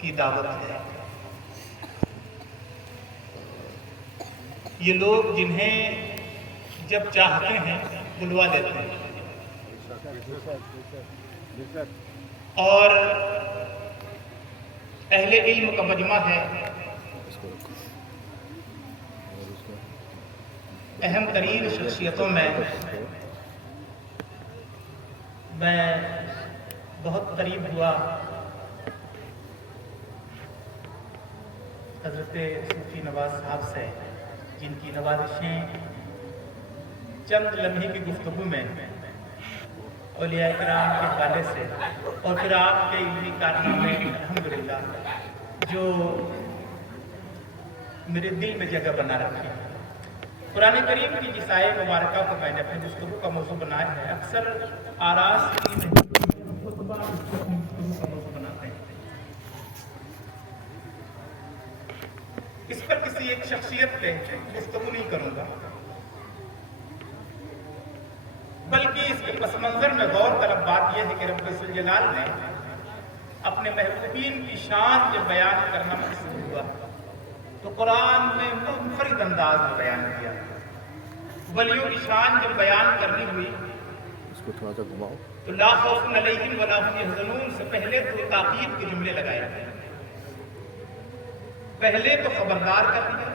کی دعوت ہے۔ یہ لوگ جنہیں جب چاہتے ہیں بلوا لیتے ہیں، اور اہل علم کا مجمع ہے، اہم ترین شخصیتوں میں بہت قریب ہوا حضرت صوفی نواز صاحب سے، جن کی نوازشیں چند لمحے کی گفتگو میں اولیاء کرام کے حوالے سے اور پھر آپ کے علمی کارنامے الحمدللہ جو میرے دل میں جگہ بنا رکھی ہے۔ قرآن کریم کی جس آیت مبارکہ کو میں نے اپنی گفتگو کا موضوع بنایا ہے، اکثر آراز کی خطبہ گفتگو کا موضوع بناتے ہیں، اس پر کسی ایک شخصیت پہ گفتگو نہیں کروں گا، بلکہ اس کے پس منظر میں غور طلب بات یہ ہے کہ رب ذوالجلال نے اپنے محبوبین کی شان جب بیان کرنا مقصود ہوا تو قرآن میں منفرد انداز میں بیان کیا۔ ولیوں کی شان جب بیان کرنی ہوئی اس کو تھوڑا سا گھماؤ تو لا خوف علیہم ولا هم یحزنون سے پہلے دو تاکید کے جملے لگائے گئے۔ پہلے تو خبردار کر دیا،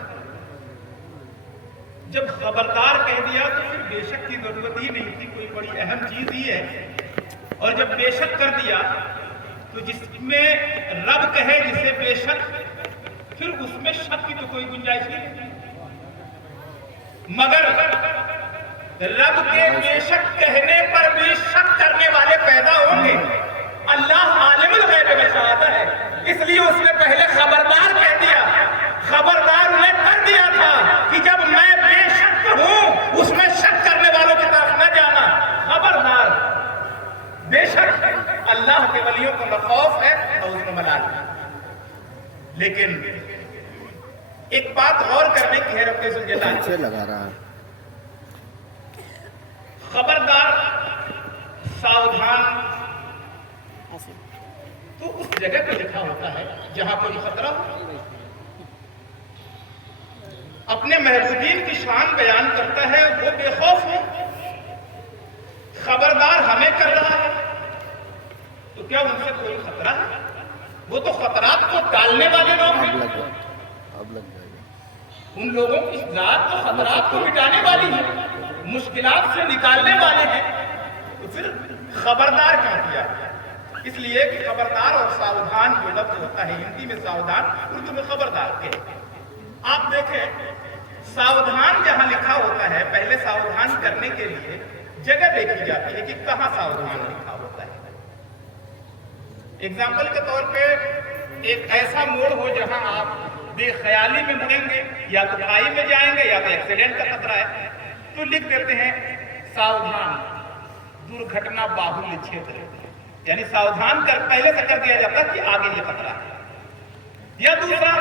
جب خبردار کہہ دیا تو پھر بے شک کی ضرورت ہی نہیں تھی، کوئی بڑی اہم چیز ہی ہے، اور جب بے شک کر دیا تو جس میں رب کہے جسے بے شک، پھر اس میں شک کی تو کوئی گنجائش نہیں، مگر رب کے بے شک کہنے پر بھی شک کرنے والے پیدا ہوں گے۔ اللہ عالم الغیب بشہادہ ہے، اس لیے اس نے پہلے خبردار کہہ دیا، خبردار میں کر دیا تھا کہ جب میں بے شک ہوں اس میں شک کرنے والوں کی طرف نہ جانا، خبردار بے شک اللہ کے ولیوں کو نہ خوف ہے اور اس میں ملال ہے۔ لیکن ایک بات غور کرنے کی ہے، رب ذوالجلال سے لگا رہا ہے خبردار، ساودھان، تو اس جگہ پہ لکھا ہوتا ہے جہاں کوئی خطرہ ہو۔ اپنے محبوبین کی شان بیان کرتا ہے، وہ بے خوف ہے، خبردار ہمیں کر رہا ہے، تو کیا ان سے کوئی خطرہ ہے؟ وہ تو خطرات کو ٹالنے والے لوگ ہیں، اب لگ جائے گا۔ ان لوگوں کی ذات تو خطرات کو مٹانے والی ہے، مشکلات سے نکالنے والے ہیں، تو پھر خبردار کہاں کیا؟ اس لیے کہ خبردار اور ساودھان جو لفظ ہوتا ہے، ہندی میں ساودھان، اردو میں خبردار کے۔ آپ دیکھیں ساودھان جہاں لکھا ہوتا ہے، پہلے ساودھان کرنے کے لیے جگہ دیکھی جاتی ہے کہ کہاں ساودھان لکھا ہوتا ہے۔ اگزامپل کے طور پہ ایک ایسا موڑ ہو جہاں آپ بے خیالی میں مڑیں گے، یا تو کھائی میں جائیں گے یا تو ایکسیڈنٹ کا خطرہ ہے، تو لکھ دیتے ہیں ساودھان درگھٹنا باہل چھیتر، یعنی ساودھان پہلے سے کر دیا جاتا ہے کہ آگے یہ خطرہ ہے۔ یا دوسرا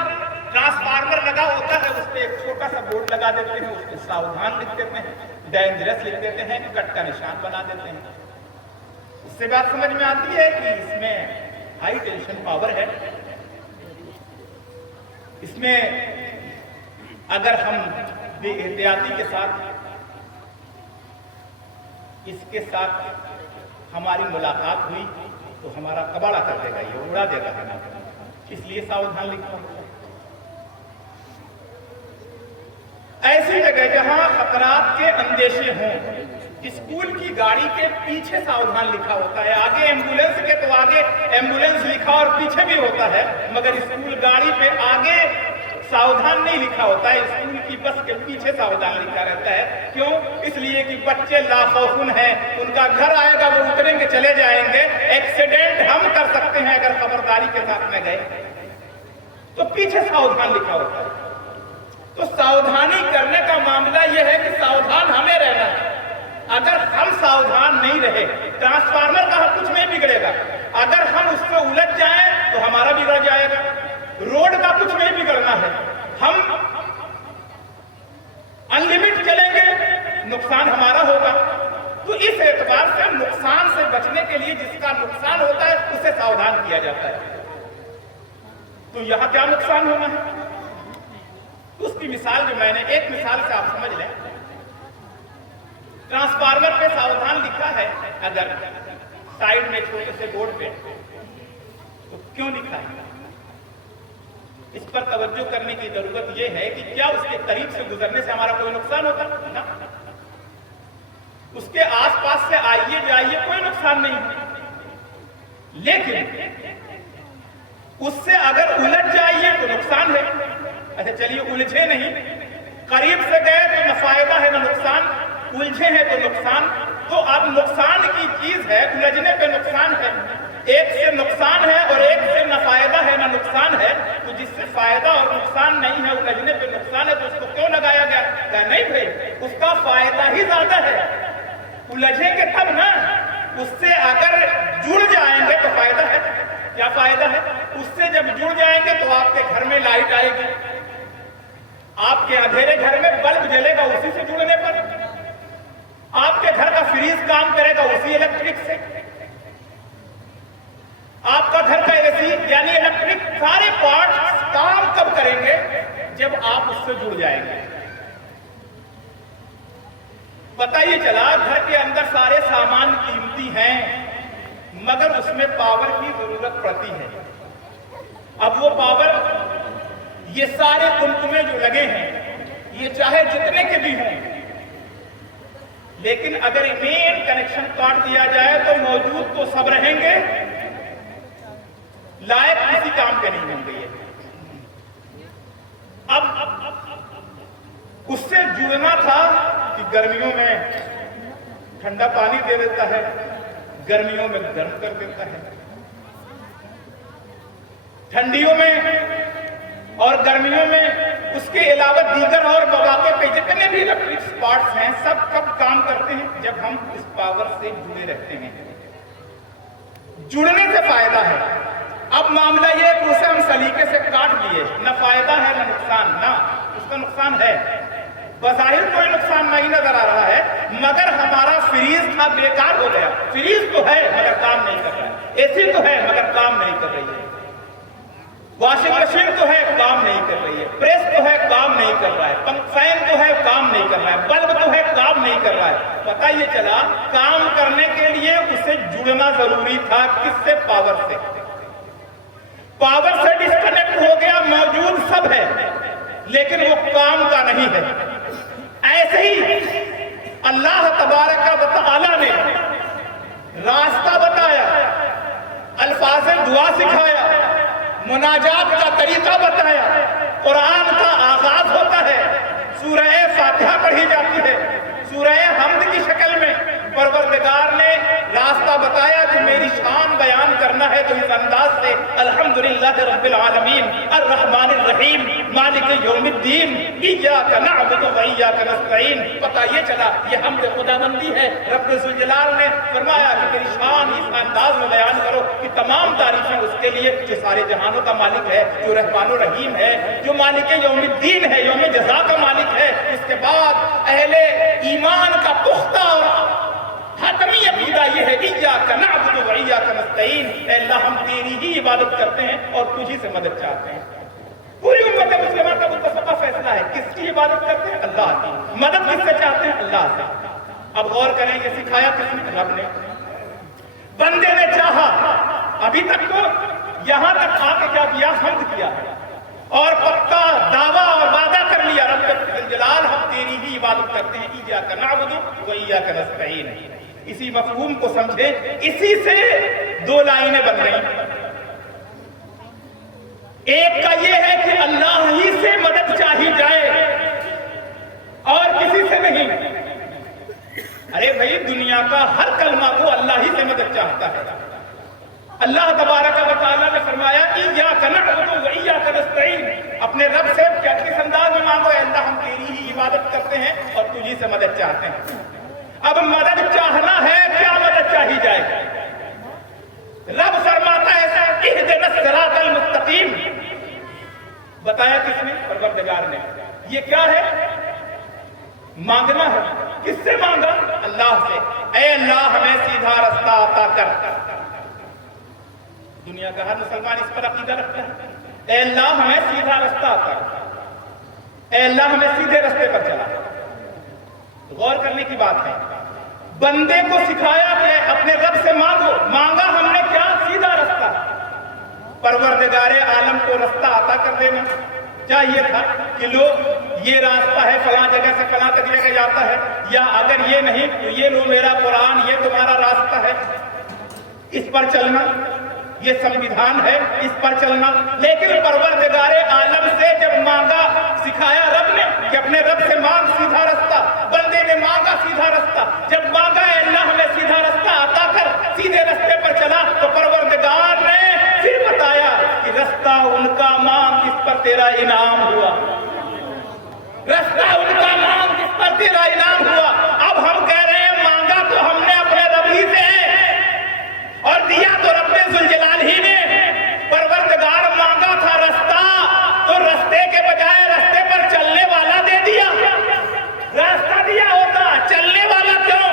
ٹرانسفارمر لگا ہوتا ہے، اس پہ ایک چھوٹا سا بورڈ لگا دیتے ہیں، اس پہ ساودھان لکھ دیتے ہیں، ڈینجرس لکھ دیتے ہیں، کٹ کا نشان بنا دیتے ہیں۔ اس سے بات سمجھ میں آتی ہے کہ اس میں ہائی ٹینشن پاور ہے، اس میں اگر ہم بے احتیاطی کے ساتھ اس کے ساتھ ہماری ملاقات ہوئی تو ہمارا کباڑا کر دے گا، یہ اڑا دے گا ہمیں، اس لیے ساودھان لکھا ہوتا ہے۔ ایسی جگہ جہاں خطرات کے اندیشے ہوں، اسکول کی گاڑی کے پیچھے ساودھان لکھا ہوتا ہے، آگے ایمبولینس کے تو آگے ایمبولینس لکھا اور پیچھے بھی ہوتا ہے، مگر اسکول گاڑی پہ آگے ساودھان نہیں لکھا ہوتا ہے، اسکول کی بس کے پیچھے ساودھان لکھا رہتا ہے۔ کیوں؟ اس لیے کہ بچے لاخوفن ہیں، ان کا گھر آئے گا، وہ اتریں گے چلے جائیں گے، ایکسیڈنٹ ہم کر سکتے ہیں اگر خبرداری کے ساتھ میں گئے، تو پیچھے ساودھان لکھا ہوتا ہے۔ تو ساودھانی کرنے کا معاملہ یہ ہے کہ ساودھان ہمیں رہنا ہے۔ اگر ہم ساودھان نہیں رہے، ٹرانسفارمر کا کچھ نہیں بگڑے گا، اگر ہم اس سے الجھ جائیں تو ہمارا بگڑ جائے گا، روڈ کا کچھ نہیں بگڑنا ہے، ہم انلمٹ چلیں گے، نقصان ہمارا ہوگا۔ تو اس اعتبار سے نقصان سے بچنے کے لیے جس کا نقصان ہوتا ہے اسے ساودھان کیا جاتا ہے۔ تو یہاں کیا نقصان ہونا ہے؟ اس کی مثال جو میں نے ایک مثال سے آپ سمجھ لیں، ٹرانسفارمر پہ ساودھان لکھا ہے اگر سائڈ میں چھوٹے سے بورڈ پہ، تو کیوں لکھا ہے؟ اس پر توجہ کرنے کی ضرورت یہ ہے کہ کیا اس کے قریب سے گزرنے سے ہمارا کوئی نقصان ہوتا؟ نہ، اس کے آس پاس سے آئیے جائیے کوئی نقصان نہیں، لیکن اس سے اگر الجھ جائیے تو نقصان ہے۔ اچھا چلیے الجھے نہیں، قریب سے گئے تو نہ فائدہ ہے نہ نقصان، الجھے ہیں تو نقصان۔ تو اب نقصان کی چیز ہے، الجھنے پہ نقصان ہے، ایک سے نقصان ہے اور ایک سے نہ فائدہ ہے نہ نقصان ہے، تو جس سے فائدہ اور نقصان نہیں ہے، الجھنے پہ نقصان ہے، تو اس کو کیوں لگایا گیا؟ کہ نہیں بھائی، اس کا فائدہ ہی زیادہ ہے، الجھیں گے تب نا، اس سے اگر جڑ جائیں گے تو فائدہ ہے۔ کیا فائدہ ہے؟ اس سے جب جڑ جائیں گے تو آپ کے گھر میں لائٹ آئے گی، آپ کے اندھیرے گھر میں بلب جلے گا اسی سے جڑنے پر، آپ کے گھر کا فریز کام کرے گا اسی الیکٹرک سے، آپ کا گھر کا اے سی یعنی الیکٹرک سارے پارٹس کام کب کریں گے؟ جب آپ اس سے جڑ جائیں گے۔ پتہ یہ چلا گھر کے اندر سارے سامان قیمتی ہیں مگر اس میں پاور کی ضرورت پڑتی ہے۔ اب وہ پاور، یہ سارے تمتمے جو لگے ہیں، یہ چاہے جتنے کے بھی ہوں، لیکن اگر مین کنیکشن کاٹ دیا جائے تو موجود تو سب رہیں گے، لائق کسی کام کے نہیں ہوں گے۔ اب اس سے جڑنا تھا کہ گرمیوں میں ٹھنڈا پانی دے دیتا ہے، گرمیوں میں گرم کر دیتا ہے، ٹھنڈیوں میں اور گرمیوں میں اس کے علاوہ دیگر اور مواقع پہ جتنے بھی الیکٹرک پارٹس ہیں سب کب کام کرتے ہیں؟ جب ہم اس پاور سے جڑے رہتے ہیں۔ جڑنے سے فائدہ ہے۔ اب معاملہ یہ ہے کہ اسے ہم سلیقے سے کاٹ دیے، نہ فائدہ ہے نہ نقصان، نہ اس کا نقصان ہے، بظاہر کوئی نقصان نہیں نظر آ رہا ہے، مگر ہمارا فریز تھا بیکار ہو گیا۔ فریز تو ہے مگر کام نہیں کر رہا ہے، اے سی تو ہے مگر کام نہیں کر رہی ہے، واشنگ مشین تو ہے کام نہیں کر رہی ہے، پریس تو ہے کام نہیں کر رہا ہے، فین تو ہے کام نہیں کر رہا ہے، بلب تو ہے کام نہیں کر رہا ہے۔ پتہ یہ چلا کام کرنے کے لیے اسے جڑنا ضروری تھا، کس سے؟ پاور سے۔ پاور سے ڈسکنیکٹ ہو گیا، موجود سب ہے لیکن وہ کام کا نہیں ہے۔ ایسے ہی اللہ تبارک و تعالی نے راستہ بتایا، الفاظ دعا سکھایا، مناجات کا طریقہ بتایا۔ قرآن کا آغاز ہوتا ہے، سورہ فاتحہ پڑھی جاتی ہے، سورہ حمد کی شکل میں پروردگار نے راستہ بتایا کہ میری شان بیان کرنا ہے تو اس انداز سے الحمدللہ رب العالمین الرحمن الرحیم مالک یوم الدین ایاک نعبد و ایاک نستعین۔ پتہ یہ چلا یہ حمد خداوندی ہے۔ رب ذوالجلال نے فرمایا کہ میری شان اس انداز میں بیان کرو کہ تمام تعریفیں اس کے لیے جو سارے جہانوں کا مالک ہے، جو رحمان الرحیم ہے، جو مالک یوم الدین ہے، یوم جزا کا مالک ہے۔ اس کے بعد اہل ایمان کا پختہ اور حتمی عقیدہ یہ ہے ایاک نعبد و ایاک نستعین، اے اللہ ہم تیری ہی عبادت کرتے ہیں اور تجھی سے مدد چاہتے ہیں۔ پوری امت مسلمہ کا متفقہ فیصلہ ہے، کس کی عبادت کرتے ہیں؟ اللہ کی۔ مدد کس سے چاہتے ہیں؟ اللہ سے۔ اب غور کریں یہ سکھایا کس نے؟ رب نے۔ بندے نے چاہا، ابھی تک تو یہاں تک آ کے کیا کیا؟ حمد کیا اور پکا دعویٰ اور وعدہ کر لیا، رب الجلال ہم تیری ہی عبادت کرتے ہیں، ایاک نعبد و ایاک نستعین۔ اسی مفہوم کو سمجھے، اسی سے دو لائنیں بن گئی۔ ایک کا یہ ہے کہ اللہ ہی سے مدد چاہی جائے اور کسی سے نہیں۔ ارے بھائی دنیا کا ہر کلمہ کو اللہ ہی سے مدد چاہتا ہے۔ اللہ تبارک و تعالیٰ نے فرمایا ایاک نعبد و ایاک نستعین، اپنے رب سے کس انداز میں مانگو؟ اے اللہ ہم تیری ہی عبادت کرتے ہیں اور تجھی سے مدد چاہتے ہیں۔ اب مدد چاہنا ہے، کیا مدد چاہی جائے؟ رب فرماتا ہے اہدنا الصراط المستقیم۔ بتایا کس نے؟ پروردگار نے۔ یہ کیا ہے؟ مانگنا ہے۔ کس سے مانگا؟ اللہ سے۔ اے اللہ ہمیں سیدھا رستہ عطا کر۔ دنیا کا ہر مسلمان اس پر عقیدہ رکھتا ہے، اے اللہ ہمیں سیدھا رستہ آتا ہے، اے اللہ ہمیں سیدھے رستے پر چلا۔ غور کرنے کی بات ہے، بندے کو سکھایا کہ اپنے رب سے مانگو، مانگا ہم نے کیا؟ سیدھا رستہ۔ پروردگار عالم کو رستہ عطا کر دینا چاہیے تھا کہ لو یہ راستہ ہے، فلاں جگہ سے فلاں تک جگہ جاتا ہے، یا اگر یہ نہیں تو یہ لو میرا قرآن، یہ تمہارا راستہ ہے، اس پر چلنا، یہ سنویدھان ہے، اس پر چلنا۔ لیکن پروردگار عالم سے جب مانگا، سکھایا رب نے کہ اپنے رب سے مانگ سیدھا رستہ، بندے نے مانگا سیدھا رستہ، جب مانگا اے اللہ ہمیں سیدھا رستہ عطا کر، سیدھے رستے پر چلا، تو پروردگار نے پھر بتایا کہ رستہ ان کا مانگ جس پر تیرا انعام ہوا، رستہ ان کا مانگ جس پر تیرا انعام ہوا۔ اب ہم کہہ رہے ہیں مانگا تو ہم نے اپنے رب ہی سے ہے، اور دیا تو رب ذوالجلال ہی نے۔ پروردگار مانگا تھا رستہ، تو رستے کے بجائے رستے پر چلنے والا دے دیا، راستہ دیا ہوتا، چلنے والا کیوں؟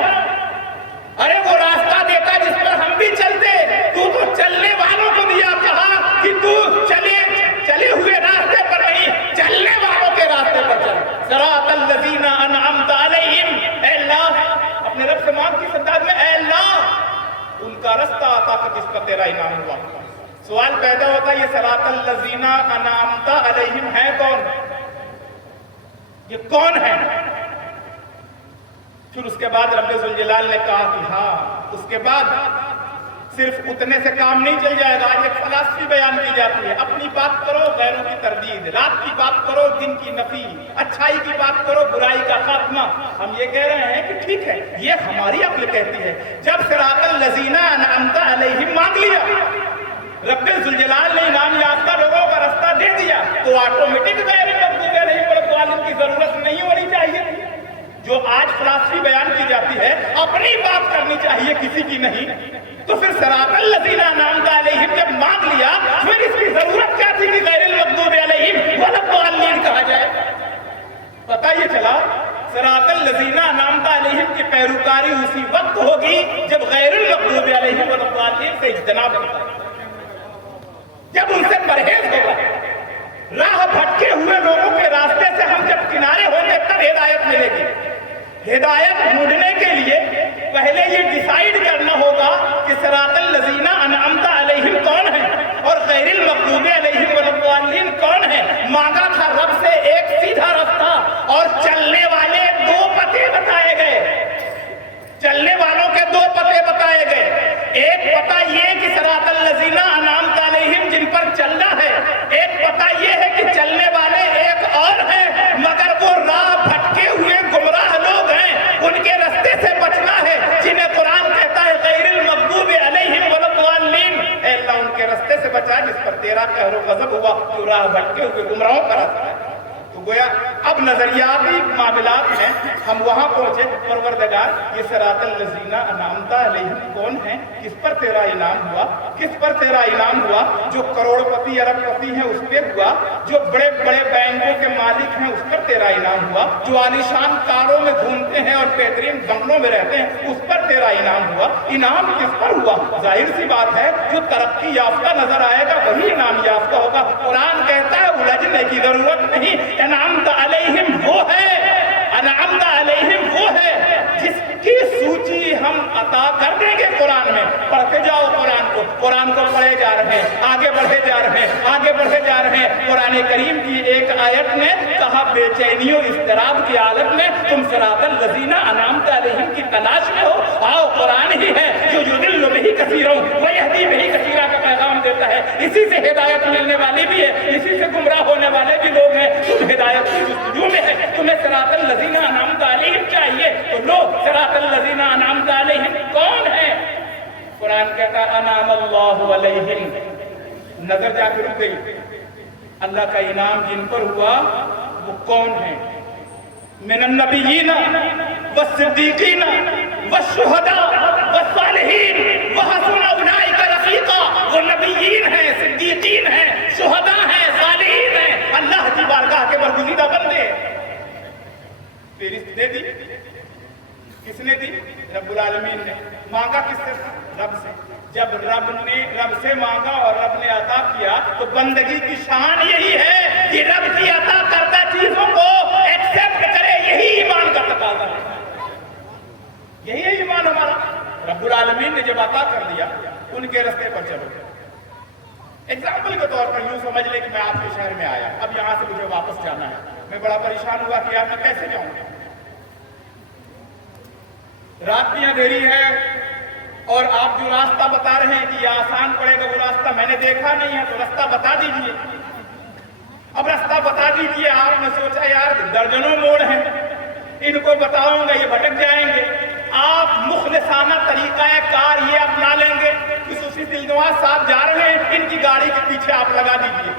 ارے وہ راستہ دیتا جس پر ہم بھی چلتے، تو چلنے والوں کو دیا، کہا کہ تو چلے ہوئے راستے پر نہیں، چلنے والوں کے راستے پر چل۔ صراط الذین انعمت علیہم، اے اللہ اپنے رب سے مانگ کی انداز میں، اے اللہ ان کا رستہ عطا کر جس پر تیرا انعام ہوا۔ سوال پیدا ہوتا ہے یہ صراط الذین انعمت علیہم ہے کون؟ یہ کون ہے؟ پھر اس کے بعد رب ذوالجلال نے کہا کہ ہاں، اس کے بعد صرف اتنے سے کام نہیں چل جائے گا۔ آج ایک فلسفی بیان کی جاتی ہے، اپنی بات کرو غیروں کی تردید، رات کی بات کرو دن کی نفی، اچھائی کی بات کرو برائی کا خاتمہ۔ ہم یہ کہہ رہے ہیں کہ ٹھیک ہے، یہ ہماری عقل کہتی ہے، جب صراط الذین انعمت علیہم مانگ لیا، رب ذوالجلال نے انعام یافتہ لوگوں کا رستہ دے دیا، تو آٹومیٹک غیر المغضوب علیہم ولا کی ضرورت نہیں ہونی چاہیے تھی۔ جو آج فلسفی بیان کی جاتی ہے، اپنی بات کرنی چاہیے کسی کی نہیں، تو پھر صراط الذین انعمت علیہم جب مانگ لیا، پھر اس کی ضرورت کیا تھی کہ غیر المغضوب علیہم ولا الضالین کہا جائے؟ پتہ یہ چلا صراط الذین انعمت علیہم کی پیروکاری اسی وقت ہوگی جب غیر المغضوب علیہم ولا الضالین سے اجتناب ہوگا، جب ان سے پرہیز ہوگا۔ راہ بھٹکے ہوئے لوگوں کے راستے سے ہم جب کنارے ہوں گے تب ہدایت ملے گی۔ ہدایت ڈھونڈنے کے لیے پہلے یہ ڈیسائیڈ کرنا ہوگا کہ صراط الذین انعمت علیہم کون ہے اور غیر المغضوب علیہم ولا الضالین کون ہے۔ مانگا تھا رب سے ایک سیدھا رستہ، اور چلنے والے دو پتے بتائے گئے، چلنے والوں کے دو پتے بتائے گئے۔ ایک پتہ یہ کہ صراط الذین انعمت علیہم جن پر چلنا ہے، ایک پتہ یہ ہے کہ چلنے والے ایک اور ہیں، مگر وہ راہ بھٹکے ہوئے گمراہ لوگ ہیں، ان کے رستے سے بچنا ہے، جنہیں قرآن کہتا ہے غیر المغضوب علیہم ولا الضالین۔ اے اللہ ان کے رستے سے بچا جس پر تیرا قہر و غضب ہوا، جو راہ بھٹکے ہوئے گمراہوں کا راستہ ہے۔ تو گویا اب نظریاتی معاملات میں ہم وہاں پہنچے، پروردگار یہ صراط الذین انعمت علیہم کون ہیں، کس پر تیرا انعام ہوا، کس پر تیرا انعام ہوا؟ جو کروڑ پتی ارب پتی ہیں اس پہ ہوا، جو بڑے بڑے بینکوں کے مالک ہیں اس پر تیرا انعام ہوا، جو عالیشان کاروں میں گھومتے ہیں اور بہترین بنگلوں میں رہتے ہیں اس پر تیرا انعام ہوا۔ انعام کس پر ہوا؟ ظاہر سی بات ہے جو ترقی یافتہ نظر آئے گا وہی انعام یافتہ ہوگا۔ قرآن کہتا ہے الجھنے کی ضرورت نہیں، انعمت علیہم وہ ہے، انعمت علیہم وہ ہے جس کی سوچی ہم عطا کر دیں گے۔ قرآن میں پڑھتے جاؤ، قرآن کو پڑھے جا رہے ہیں، آگے بڑھتے جا رہے ہیں، آگے بڑھتے جا رہے ہیں۔ قرآن کریم کی ایک آیت نے کہا بے چینی و اضطراب کی حالت میں تم صراط الذین انعمت علیہم کی تلاش میں ہو، آؤ قرآن ہی ہے جو یضل بہ کثیرا ویہدی بہ کثیرا کا پیغام دیتا ہے۔ اسی سے ہدایت ملنے والی بھی ہے، اسی سے گمراہ ہونے والے بھی لوگ ہیں۔ تم ہدایت کی جستجو میں ہے، تمہیں صراط الذین انعمت علیہم چاہیے تو لو صراط الذین انعمت علیہم کون ہے؟ قرآن کہتا انعم اللہ علیہم، نظر جا کے رک گئی، اللہ کا انعام جن پر ہوا وہ کون ہے؟ من النبیین والصدیقین والشہداء والصالحین وحسن اولئک رفیقا۔ وہ نبیین ہیں، صدیقین ہیں، شہداء ہیں، صالحین ہیں، اللہ کی بارگاہ کے برگزیدہ بندے۔ فہرست دے دی، کس نے دی؟ رب العالمین نے. مانگا کس سے؟ رب سے. جب رب سے مانگا اور رب نے عطا کیا تو بندگی کی شان یہی ہے کہ رب کی عطا کردہ چیزوں کو ایکسپٹ کرے. یہی ایمان کا تقاضا ہے. یہی ہے ایمان ہمارا. رب العالمین نے جب عطا کر دیا ان کے راستے پر چلو. ایگزامپل کے طور پر یوں سمجھ لیں کہ میں آپ کے شہر میں آیا, اب یہاں سے مجھے واپس جانا ہے. میں بڑا پریشان ہوا کہ یار میں کیسے جاؤں گا. رات بھی اندھیری ہے اور آپ جو راستہ بتا رہے ہیں کہ یہ آسان پڑے گا, وہ راستہ میں نے دیکھا نہیں ہے, تو راستہ بتا دیجئے. اب راستہ بتا دیجئے. آپ نے سوچا یار درجنوں موڑ ہیں, ان کو بتاؤں گا یہ بھٹک جائیں گے. آپ مخلصانہ طریقہ کار یہ اپنا لیں گے کہ صوفی دلنواز صاحب جا رہے ہیں, ان کی گاڑی کے پیچھے آپ لگا دیجئے.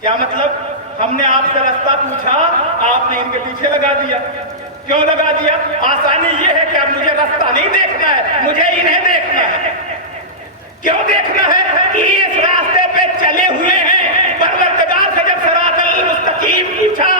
کیا مطلب؟ ہم نے آپ سے راستہ پوچھا, آپ نے ان کے پیچھے لگا دیا. کیوں لگا دیا؟ آسانی یہ ہے کہ اب مجھے راستہ نہیں دیکھنا ہے, مجھے انہیں دیکھنا ہے. کیوں دیکھنا ہے؟ کہ اس راستے پہ چلے ہوئے ہیں. پروردگار سے جب صراط المستقیم پوچھا,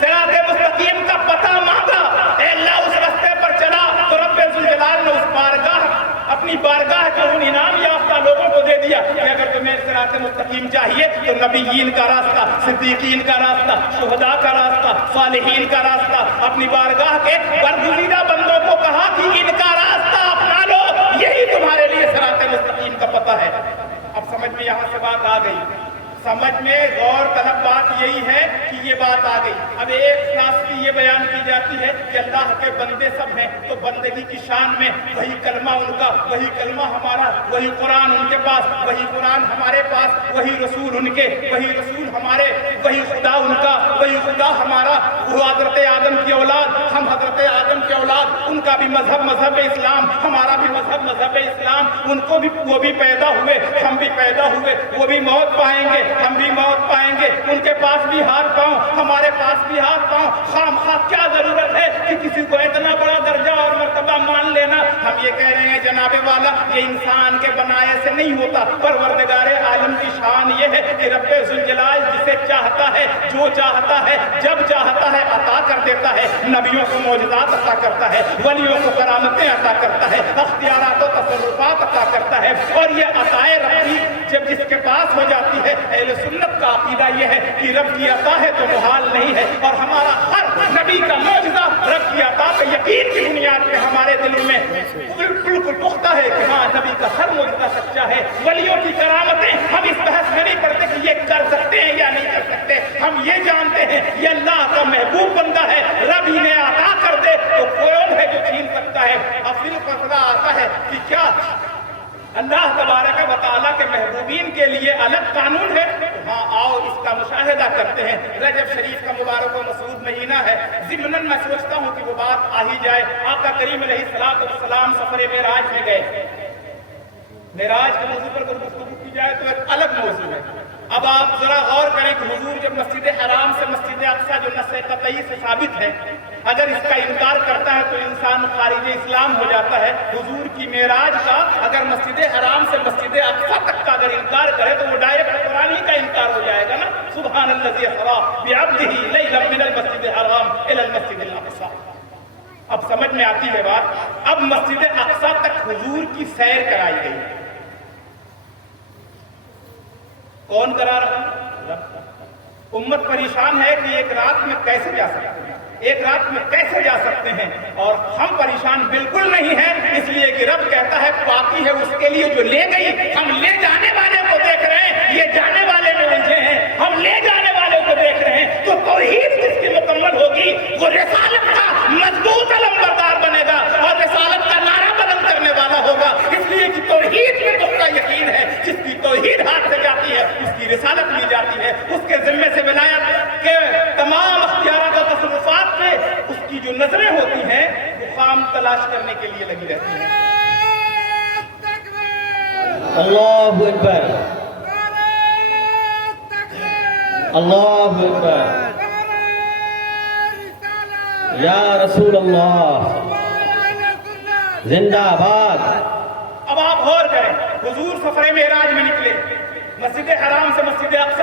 صراط مستقیم کا پتہ مانگا, اے اللہ اس راستے پر چلا, تو رب ذوالجلال نے اس بارگاہ, اپنی بارگاہ کے ان انعام یافتہ لوگوں کو دے دیا کہ اگر تمہیں صراط مستقیم چاہیے تو نبیین کا راستہ, صدیقین کا راستہ, شہداء کا راستہ, صالحین کا راستہ, اپنی بارگاہ کے برگزیدہ بندوں کو کہا کہ ان کا راستہ اپنا لو, یہی تمہارے لیے صراط مستقیم کا پتہ ہے. اب سمجھ میں یہاں سے بات آ گئی. سمجھ میں غور طلب بات یہی ہے کہ یہ بات آ گئی. اب ایک ساتھ کی یہ بیان کی جاتی ہے کہ اللہ کے بندے سب ہیں, تو بندگی کی شان میں وہی کلمہ ان کا, وہی کلمہ ہمارا, وہی قرآن ان کے پاس, وہی قرآن ہمارے پاس, وہی رسول ان کے, وہی رسول ہمارے, وہی خدا ان کا, وہی خدا ہمارا. وہ حضرت آدم کی اولاد, ہم حضرت آدم کی اولاد. ان کا بھی مذہب اسلام, ہمارا بھی مذہب اسلام. ان کو بھی, وہ بھی پیدا ہوئے, ہم بھی پیدا ہوئے. وہ بھی موت پائیں گے, ہم بھی موت پائیں گے. ان کے پاس بھی ہاتھ پاؤں, ہمارے پاس بھی ہاتھ پاؤں. خواہ کیا ضرورت ہے کہ کسی کو اتنا بڑا درجہ اور مرتبہ مان لینا. ہم یہ کہہ رہے ہیں جناب والا, یہ انسان کے بنائے سے نہیں ہوتا. پروردگار عالم کی شان یہ ہے کہ رب ذوالجلال جسے چاہتا ہے, جو چاہتا ہے, جب چاہتا ہے عطا کر دیتا ہے. نبیوں کو معجزات عطا کرتا ہے, ولیوں کو کرامتیں عطا کرتا ہے, اختیارات و تصرفات عطا کرتا ہے. اور یہ عطائے ربی جب جس کے پاس ہو جاتی ہے, اہل سنت کا عقیدہ یہ ہے کہ رب کی عطا ہے تو محال نہیں ہے. اور ہمارا ہر نبی کا معجزہ رب کی عطا پہ یقین کی بنیاد پہ ہمارے دلوں میں بالکل پختہ ہے کہ ہاں نبی کا ہر معجزہ سچا ہے. ولیوں کی کرامتیں ہم اس بحث میں نہیں پڑھتے کہ یہ کر سکتے ہیں یا نہیں کر سکتے. ہم یہ جانتے ہیں یہ اللہ کا محبوب بندہ ہے, رب انہیں عطا کر دے تو کون ہے جو چھین سکتا ہے. اب پھر فیصلہ آتا ہے کہ کیا اللہ تبارک و تعالیٰ کے محبوبین کے لیے الگ قانون ہے؟ ہاں آؤ اس کا مشاہدہ کرتے ہیں. رجب شریف کا مبارک و مسعود مہینہ ہے. ضمناً میں سوچتا ہوں کہ وہ بات آ ہی جائے. آقا کریم علیہ السلام سفر معراج میں گئے. معراج کے موضوع پر گفتگو کی جائے تو ایک الگ موضوع ہے. اب آپ ذرا غور کریں کہ حضور جب مسجد حرام سے مسجد اقصی جو نص قطعی سے ثابت ہے, اگر اس کا انکار کرتا ہے تو انسان خارج اسلام ہو جاتا ہے. حضور کی معراج کا اگر مسجد حرام سے مسجد اقصی تک کا اگر انکار کرے تو وہ ڈائریکٹ قرآن ہی کا انکار ہو جائے گا نا. سبحان الذی اسری بعبدہ لیلا من المسجد الحرام الی المسجد الاقصی. اب سمجھ میں آتی ہے بات. اب مسجد اقصی تک حضور کی سیر کرائی گئی. کون کرا رہا ہے؟ امت پریشان ہے کہ ایک رات میں کیسے جا سکتے ہیں, ایک رات میں کیسے جا سکتے ہیں. اور ہم پریشان بالکل نہیں ہیں, اس لیے کہ رب کہتا ہے پاکی ہے اس کے لیے جو لے گئی. ہم لے جانے والے کو دیکھ رہے ہیں, یہ جانے والے میں الجھے ہیں. ہم لے جانے والے کو دیکھ رہے ہیں. تو توحید جس کی مکمل ہوگی وہ رسالت کا مضبوط علمبردار بنے گا اور رسالت کا نعرہ بلند کرنے والا ہوگا. اس لیے کہ توحید میں پختہ یقین ہے. جس کی توحید ہاتھ سے جاتی ہے اس کی رسالت لی جاتی ہے. اس کے ذمے سے ولایت کے تمام اختیارات و تصرفات پہ اس کی جو نظریں ہوتی ہیں وہ خام تلاش کرنے کے لیے لگی رہتی ہیں. اللہ اکبر, اللہ اکبر, یا رسول اللہ زندہ باد. اب آپ غور کریں, حضور سفر معراج میں نکلے مسجد حرام سے مسجد اقصی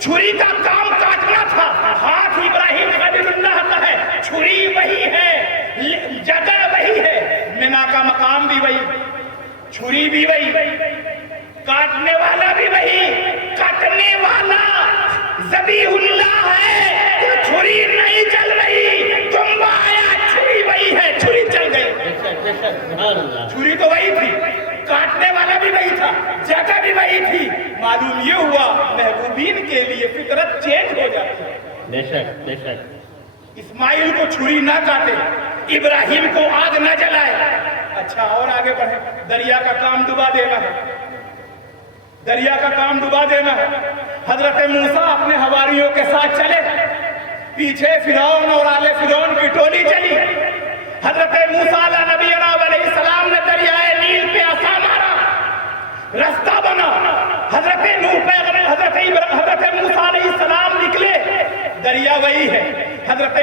چھری کا کام کاٹنا تھا، ہاتھ ابراہیم خلیل اللہ کا ہے، چھری وہی ہے، جگہ وہی ہے، مینا کا مقام بھی وہی، چھری بھی وہی، کاٹنے والا بھی وہی، کاٹنے والا ذبیح اللہ ہے، تو چھری نہیں چل رہی، تم آیا چھری وہی ہے، چھری چل گئی، سبحان اللہ، چھری تو وہی تھی، کاٹنے والا بھی وہی تھا، جگہ بھی وہی تھی، معلوم یہ ہوا محبوبین کے لیے فطرت چینج ہو جاتی ہے۔ بے شک بے شک، اسماعیل کو چھری نہ کاٹے، ابراہیم کو آگ نہ جلائے، اچھا اور آگے بڑھے، دریا کا کام ڈبا دینا ہے، دریا کا کام ڈبا دینا ہے، حضرت موسیٰ اپنے حواریوں کے ساتھ چلے، پیچھے فرعون اور آل فرعون کی ٹولی چلی، حضرت موسیٰ علیہ نبی علیہ السلام نے دریائے نیل پہ عصا مارا، رستہ بنا، حضرت موسیٰ علیہ السلام نکلے، دریا وہی ہے، حضرت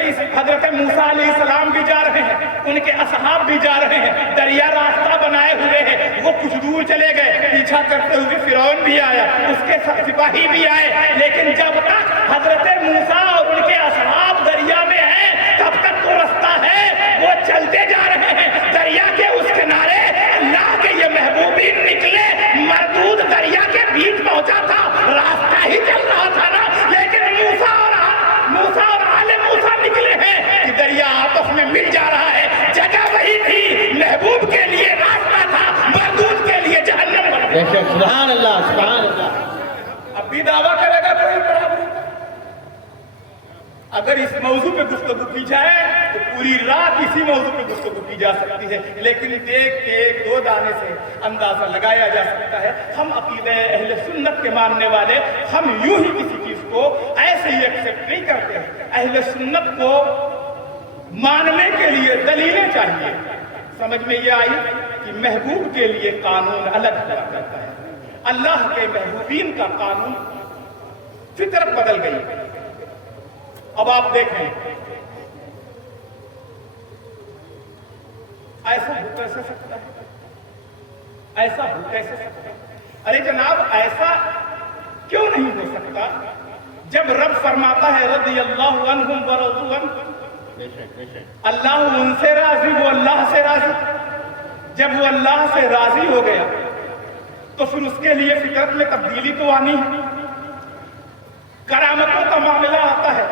موسیٰ علیہ السلام بھی جا رہے ہیں، ان کے اصحاب بھی جا رہے ہیں، دریا راستہ بنائے ہوئے ہیں، وہ کچھ دور چلے گئے، پیچھا کرتے ہوئے فرعون بھی آیا، اس کے سپاہی بھی آئے، لیکن جب تک حضرت موسیٰ اور ان کے اصحاب دریا میں ہیں تب تک تو رستہ ہے، وہ چلتے جا رہے ہیں، دریا کے اس کنارے اللہ کے یہ محبوبین نکلے، مردود دریا کے بیچ پہنچا تھا، راستہ ہی چل رہا تھا نا، لیکن موسیٰ اور آل موسیٰ نکلے ہیں کہ دریا آپس میں مل جا رہا ہے، جگہ وہی تھی، محبوب کے لیے راستہ تھا، مردود کے لیے جہنم بن بے گیا۔ شک، سبحان اللہ سبحان اللہ۔ اب بھی دعویٰ کرے گا کوئی برابری؟ اگر اس موضوع پہ گفتگو کی جائے تو پوری رات اسی موضوع پہ گفتگو کی جا سکتی ہے، لیکن دیکھ کے ایک دو دانے سے اندازہ لگایا جا سکتا ہے۔ ہم عقیدہ اہل سنت کے ماننے والے، ہم یوں ہی کسی چیز کو ایسے ہی ایکسپٹ نہیں کرتے، اہل سنت کو ماننے کے لیے دلیلیں چاہیے۔ سمجھ میں یہ آئی کہ محبوب کے لیے قانون الگ ہوا کرتا ہے، اللہ کے محبوبین کا قانون، فطرت بدل گئی۔ اب آپ دیکھیں ایسا ہو کیسے سکتا ہے، ایسا ہو کیسے سکتا ہے؟ ارے جناب ایسا کیوں نہیں ہو سکتا جب رب فرماتا ہے رضی اللہ عنہم ورضوا عنہ، بے شک بے شک، اللہ ان سے راضی، وہ اللہ سے راضی، جب وہ اللہ سے راضی ہو گیا تو پھر اس کے لیے فطرت میں تبدیلی تو آنی ہے۔ کرامتوں کا معاملہ آتا ہے،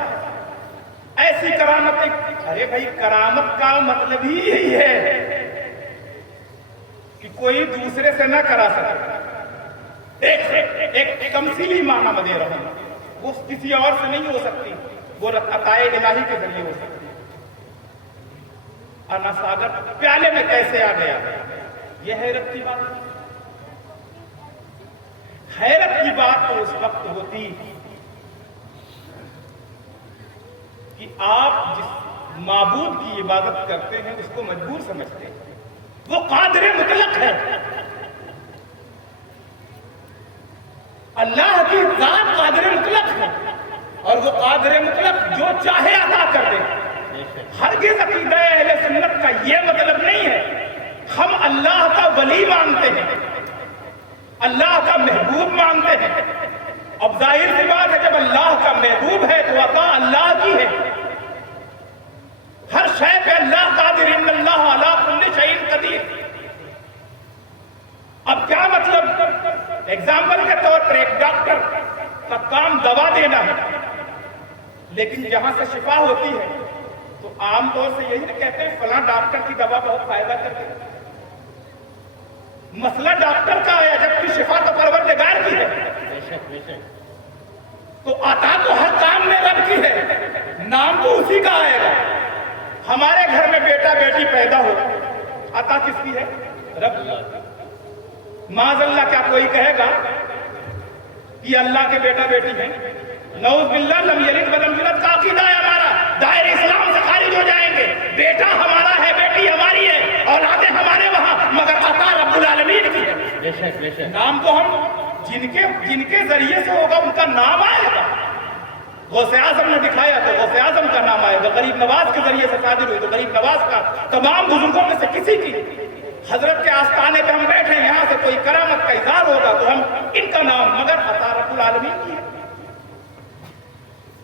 ایسی کرامتیں، ارے بھائی کرامت کا مطلب ہی یہی ہے کہ کوئی دوسرے سے نہ کرا سکے۔ ایک تمثیلی معنی میں دے رہا ہوں، وہ کسی اور سے نہیں ہو سکتی، وہ عطائے الہی کے ذریعے ہو سکتی۔ انا ساگر پیالے میں کیسے آ گیا، یہ حیرت کی بات ہے۔ حیرت کی بات تو اس وقت ہوتی کہ آپ جس معبود کی عبادت کرتے ہیں اس کو مجبور سمجھتے ہیں، وہ قادر مطلق ہے، اللہ کی ذات قادر مطلق ہے، اور وہ قادر مطلق جو چاہے عطا کر دے۔ ہرگز عقیدہ اہل سنت کا یہ مطلب نہیں ہے ہم اللہ کا ولی مانتے ہیں، اللہ کا محبوب مانتے ہیں۔ اب ظاہر سی بات ہے جب اللہ کا محبوب ہے تو عطا اللہ کی ہے، ہر شے پہ اللہ قادر، ان اللہ علی کل شیء قدیر۔ اب کیا مطلب؟ ایگزامپل کے طور پر ایک ڈاکٹر کا کام دوا دینا ہے، لیکن جہاں سے شفا ہوتی ہے تو عام طور سے یہی کہتے ہیں فلاں ڈاکٹر کی دوا بہت فائدہ کرتی ہے۔ مسئلہ ڈاکٹر کا ہے جبکہ شفا تو پروردگار کی ہے، بے شک بے شک، تو عطا تو ہر کام میں رب کی ہے، نام تو اسی کا آئے گا۔ ہمارے گھر میں بیٹا بیٹی پیدا ہو، عطا کس کی ہے؟ رب کی۔ معاذ اللہ کیا کوئی کہے گا کہ اللہ کے بیٹا بیٹی ہیں؟ نعوذ باللہ، لم یلد ولم یولد کا عقیدہ ہے ہمارا، دائرہ اسلام سے خارج ہو جائیں گے۔ بیٹا ہمارا ہے، بیٹی ہماری ہے، اولادیں ہمارے وہاں، مگر عطا رب العالمین کی ہے۔ بے شک بے شک، نام تو ہم جن کے ذریعے سے ہوگا ان کا نام آئے گا۔ غوث اعظم نے دکھایا تو غوث اعظم کا نام آئے گا، غریب نواز کے ذریعے سے صادر ہوئی تو غریب نواز کا، تمام بزرگوں میں سے کسی کی حضرت کے آستانے پہ ہم بیٹھے یہاں سے کوئی کرامت کا اظہار ہوگا تو ہم ان کا نام، مگر عطا رب العالمین کی ہے۔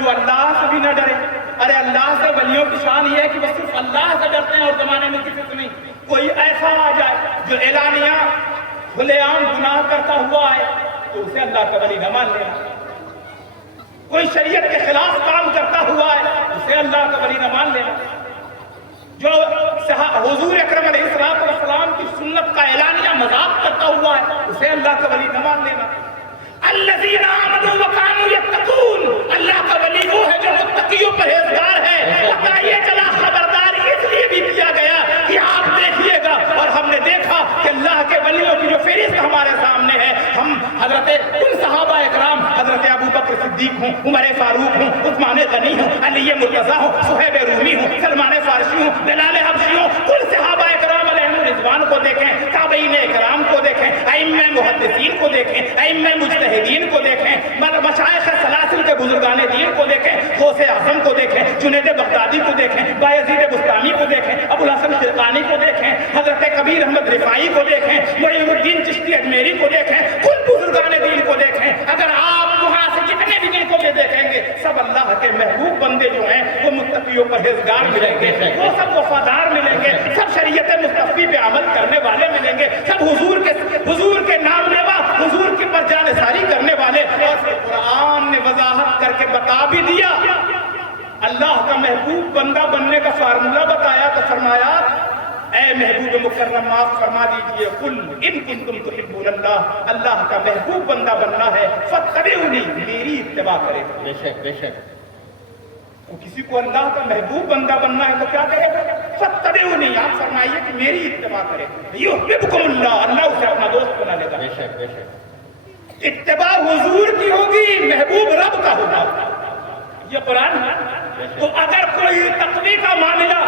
جو اللہ سے بھی نہ ڈرے. ارے اللہ سے ولیوں کی شان یہ ہے کہ وہ صرف اللہ سے ڈرتے ہیں اور زمانے میں کسی سے نہیں. کوئی ایسا آ جائے جو اعلانیہ کھلے عام گناہ کرتا ہوا ہے تو اسے اللہ کا ولی نہ مان لینا. کوئی شریعت کے خلاف کام کرتا ہوا ہے اسے اللہ کا ولی نہ مان لینا. جو حضور اکرم علیہ السلام کی سنت کا اعلانیہ مذاق کرتا ہوا ہے اسے اللہ کا ولی نہ مان لینا. الذین آمنوا وکانوا یتقون، اللہ کا ولی وہ ہے جو متقی و پرہیزگار ہے. بتائیے چلا خبردار اس لیے بھی کیا گیا کہ آپ دیکھیے گا، اور ہم نے دیکھا کہ اللہ کے ولیوں کی جو فہرست ہمارے سامنے ہے، ہم حضرت ان صحابہ اکرام حضرت ابو بکر صدیق ہوں، عمر فاروق ہوں، عثمان غنی ہوں، علی مرتضیٰ ہوں، صہیب رومی ہوں، سلمان فارسی ہوں، بلال حبشی ہوں، کل صحابہ اکرام علیہم رضوان کو دیکھیں، تابعین اکرام کو دیکھیں، ائمہ محدثین کو دیکھیں، ائمہ مجتہدین کو دیکھیں، مشائخ سلاسل کے بزرگان دین کو دیکھیں، غوث اعظم کو دیکھیں، جنید بغدادی کو دیکھیں، بایزید بستامی کو دیکھیں، ابو الحسن خرقانی کو دیکھیں، حضرت کبیر احمد رفاعی کو دیکھیں، معین الدین چشتی اجمیری کو دیکھیں، کل بزرگان دین کو دیکھیں. اگر آپ وہاں سے جتنے بھی دن کو بھی دیکھیں گے سب اللہ کے محبوب بندے جو ہیں وہ متقی و پرہیزگار ملیں گے، وہ سب وفادار ملیں گے، سب شریعت مصطفی پہ عمل کرنے والے ملیں گے، سب حضور کے نام لیوا، حضور کی پر جانثاری کرنے والے. اور قرآن نے وضاحت کر کے بتا بھی دیا، اللہ کا محبوب بندہ بننے کا فارمولہ بتایا تو فرمایا اے محبوب مکرم معاف فرما دیجئے، قل ان کنتم تحبون اللہ، اللہ کا محبوب بندہ بننا ہے فاتبعونی، میری اتباع کرے. بے شک بے شک. تو کسی کو اللہ کا محبوب بندہ بننا ہے تو کیا کرے گا؟ فاتبعونی، آپ فرمائیے کہ میری اتباع کرے. یحببکم اللہ، اللہ اسے اپنا دوست بنا لے گا. بے شک بے شک. اتباع حضور کی ہوگی، محبوب رب کا ہوگا. یہ قرآن ہے. تو اگر کوئی تقوی کا معاملہ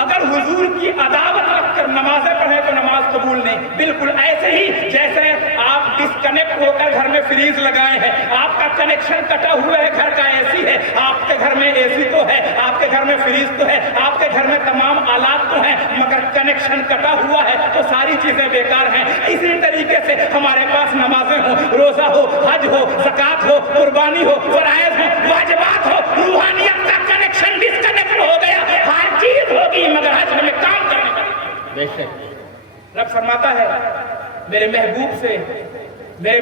اگر حضور کی عداوت رکھ کر نمازیں پڑھیں تو نماز قبول نہیں. بالکل ایسے ہی جیسے آپ ڈسکنیکٹ ہو کر گھر میں فریز لگائے ہیں، آپ کا کنیکشن کٹا ہوا ہے، گھر کا اے سی ہے، آپ کے گھر میں اے سی تو ہے، آپ کے گھر میں فریز تو ہے، آپ کے گھر میں تمام آلات تو ہیں، مگر کنیکشن کٹا ہوا ہے تو ساری چیزیں بیکار ہیں. اسی طریقے سے ہمارے پاس نمازیں ہوں، روزہ ہو، حج ہو، زکوٰۃ ہو، قربانی ہو، فرائض ہو، واجبات ہو، روحانیت کا کنیکشن ڈسکنیکٹ ہو گیا، ہر چیز ہوگی مگر حج میں کام کرنے والی. بے شک. رب فرماتا ہے میرے محبوب سے، میرے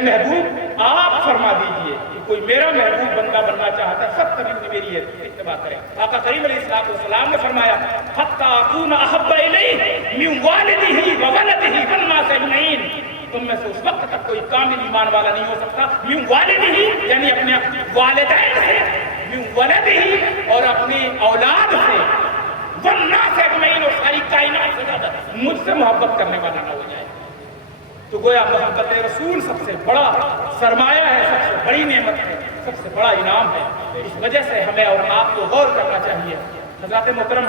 محبوب آپ فرما دیجئے کہ کوئی میرا محبوب بندہ بننا چاہتا ہے سب تبھی میری اتباع کرے. آقا کریم علیہ السلام نے فرمایا حتی اکون احب الیہ من والدہ وولدہ والناس اجمعین، تم میں سے اس وقت تک کوئی کامل ایمان والا نہیں ہو سکتا. من والدہ یعنی اپنے والدین سے، من ولدہ اور اپنی اولاد سے، والناس اجمعین اور ساری کائنات سے زیادہ مجھ سے محبت کرنے والا نہ ہو جائے. تو گویا محبت رسول سب سے بڑا سرمایہ ہے، سب سے بڑی نعمت ہے، سب سے بڑا انعام ہے. اس وجہ سے ہمیں اور آپ کو غور کرنا چاہیے. حضرات محترم،